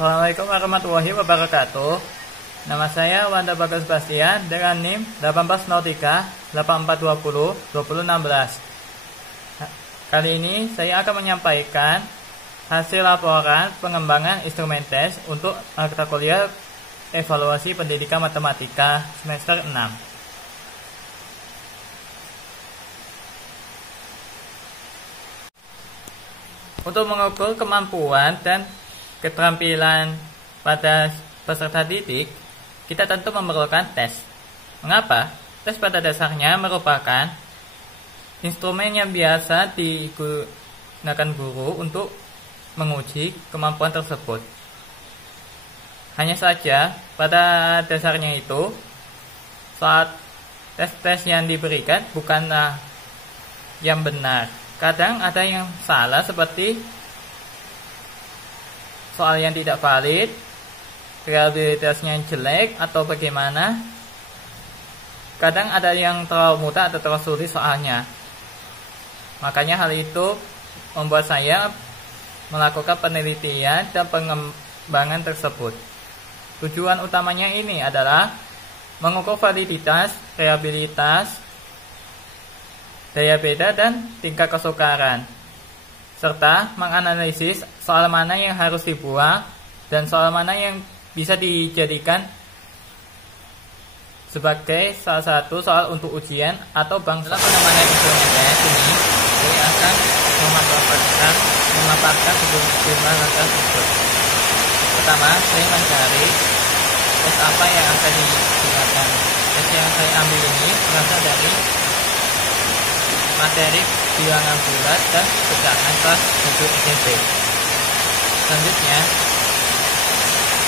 Assalamualaikum warahmatullahi wabarakatuh. Nama saya Wanda Bagas Bastian dengan NIM 1803 8420 2016. Kali ini saya akan menyampaikan hasil laporan pengembangan instrumen tes untuk mata kuliah evaluasi pendidikan matematika semester 6. Untuk mengukur kemampuan dan keterampilan pada peserta didik, kita tentu memerlukan tes. Mengapa? Tes pada dasarnya merupakan instrumen yang biasa digunakan guru untuk menguji kemampuan tersebut. Hanya saja, pada dasarnya itu, saat tes-tes yang diberikan bukanlah yang benar. Kadang ada yang salah seperti soal yang tidak valid, reliabilitasnya jelek atau bagaimana. Kadang ada yang terlalu mudah atau terlalu sulit soalnya. Makanya hal itu membuat saya melakukan penelitian dan pengembangan tersebut. Tujuan utamanya ini adalah mengukur validitas, reliabilitas, daya beda dan tingkat kesukaran, serta menganalisis soal mana yang harus dibuang dan soal mana yang bisa dijadikan sebagai salah satu soal untuk ujian atau bank. Dalam pengembangan instrumen tes ini, saya akan memaparkan sejumlah langkah tersebut. Pertama, saya mencari tes apa yang akan digunakan. Tes yang saya ambil ini berasal dari materi bilangan bulat dan pecahan kelas 7 SMP. Selanjutnya,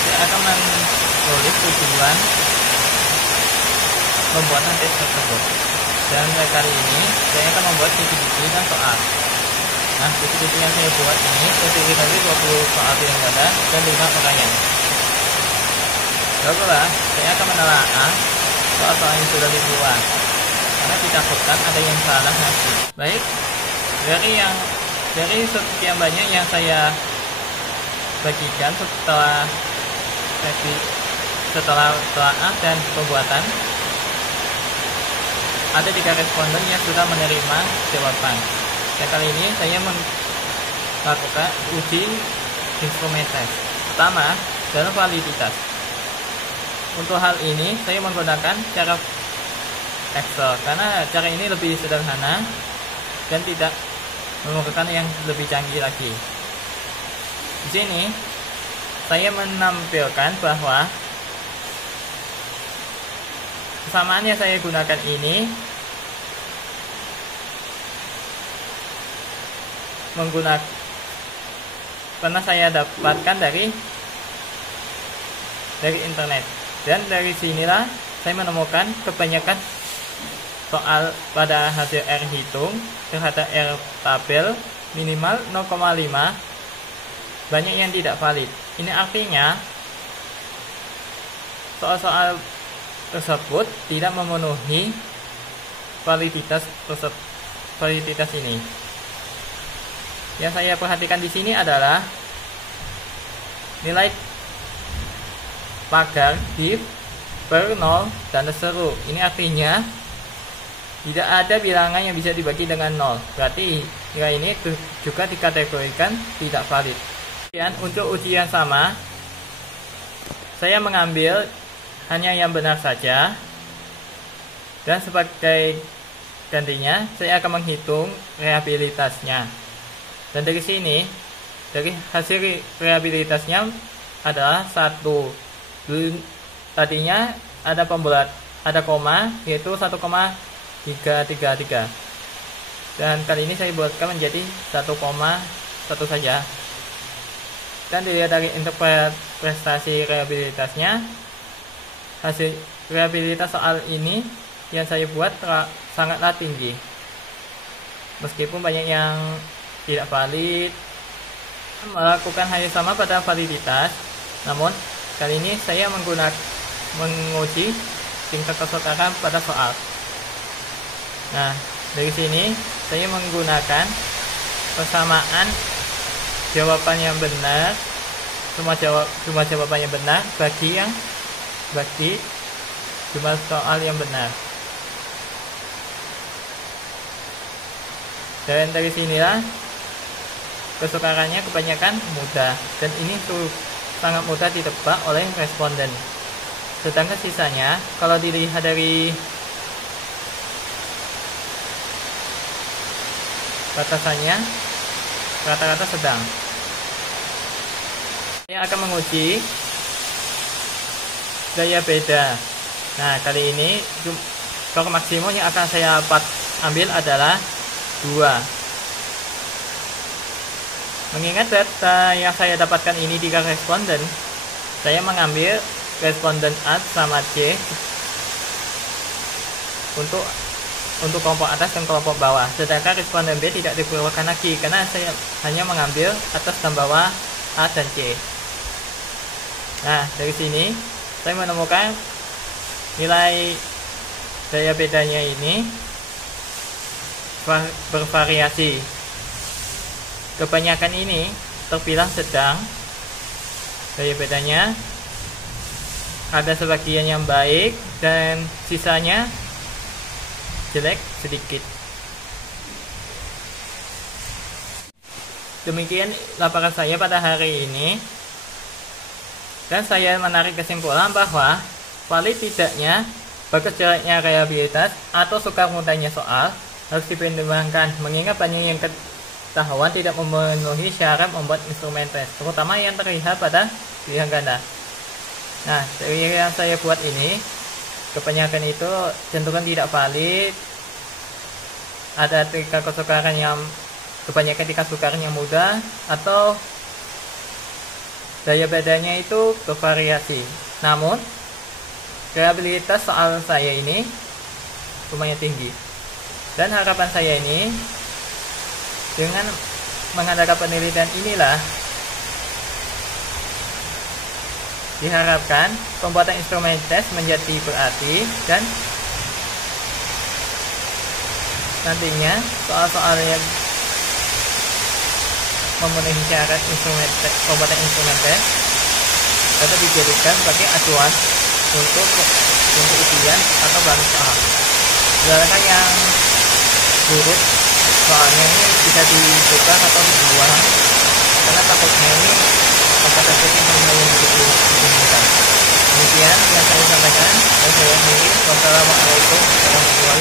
saya akan menulis tujuan pembuatan tes tersebut. Dan kali ini, saya akan membuat kisi-kisi dan soal. Nah, kisi-kisi yang saya buat ini terdiri dari 20 soal pilihan ganda dan 5 uraian. Baiklah, saya akan menelaah soal-soal yang sudah dibuat, karena ditakutkan ada yang salah nanti. Baik, dari sekian banyak yang saya bagikan setelah telaah dan pembuatan, ada 3 responden yang sudah menerima jawaban. Dan kali ini saya melakukan uji instrumen tes. Pertama, dalam validitas. Untuk hal ini saya menggunakan cara Excel karena cara ini lebih sederhana dan tidak memerlukan yang lebih canggih lagi. Di sini saya menampilkan bahwa kesamaan yang saya gunakan ini karena saya dapatkan dari internet, dan dari sinilah saya menemukan kebanyakan soal pada hasil R hitung terhadap R tabel minimal 0,5 banyak yang tidak valid. Ini artinya soal-soal tersebut tidak memenuhi validitas ini. Yang saya perhatikan di sini adalah nilai pagar, div, per, 0, dan terseru. Ini artinya tidak ada bilangan yang bisa dibagi dengan 0. Berarti nilai ini juga dikategorikan tidak valid. Dan untuk ujian sama, saya mengambil hanya yang benar saja, dan sebagai gantinya saya akan menghitung reliabilitasnya. Dan dari sini, dari hasil reliabilitasnya adalah 1. Tadinya ada koma, yaitu 1,333. Dan kali ini saya buatkan menjadi 1,1 saja. Dan dilihat dari interpretasi reliabilitasnya, hasil reliabilitas soal ini yang saya buat sangatlah tinggi. Meskipun banyak yang tidak valid, melakukan hal yang sama pada validitas, namun kali ini saya menguji tingkat kesukaran pada soal. Nah, dari sini saya menggunakan persamaan jawaban yang benar semua jawabannya benar bagi jumlah soal yang benar. Dan dari sinilah kesukarannya kebanyakan mudah, dan ini sangat mudah ditebak oleh responden. Sedangkan sisanya kalau dilihat dari batasannya rata-rata sedang. Saya akan menguji daya beda. Nah, kali ini skor maksimum yang akan saya ambil adalah 2. Mengingat data yang saya dapatkan ini 3 responden, saya mengambil responden A sama C untuk kelompok atas dan kelompok bawah. Sedangkan responden B tidak dikeluarkan lagi karena saya hanya mengambil atas dan bawah A dan C. Nah, dari sini saya menemukan nilai daya bedanya ini bervariasi. Kebanyakan ini terbilang sedang daya bedanya, ada sebagian yang baik dan sisanya jelek sedikit. Demikian laporan saya pada hari ini, dan saya menarik kesimpulan bahwa valid tidaknya, bagus jeleknya reliabilitas atau sukar mudahnya soal harus dipertimbangkan, mengingat banyak yang ketahuan tidak memenuhi syarat membuat instrumen tes, terutama yang terlihat pada pilihan ganda. Nah, dari yang saya buat ini, kebanyakan itu cenderung tidak valid. Ada tingkat kesukaran yang kebanyakan tingkat kesukaran yang mudah, atau daya bedanya itu bervariasi. Namun reliabilitas soal saya ini lumayan tinggi, dan harapan saya ini dengan mengadakan penelitian inilah diharapkan pembuatan instrumen tes menjadi berarti, dan nantinya soal-soal yang memenuhi syarat pembuatan instrumen tes dapat dijadikan sebagai acuan untuk ujian atau bahan soal. Sedangkan yang buruk soalnya ini bisa ditukar atau dibuang, karena takutnya ini kompetensi hanya yang diinginkan. Demikian yang saya sampaikan, dan saya akhiri. Wassalamualaikum warahmatullahi wabarakatuh.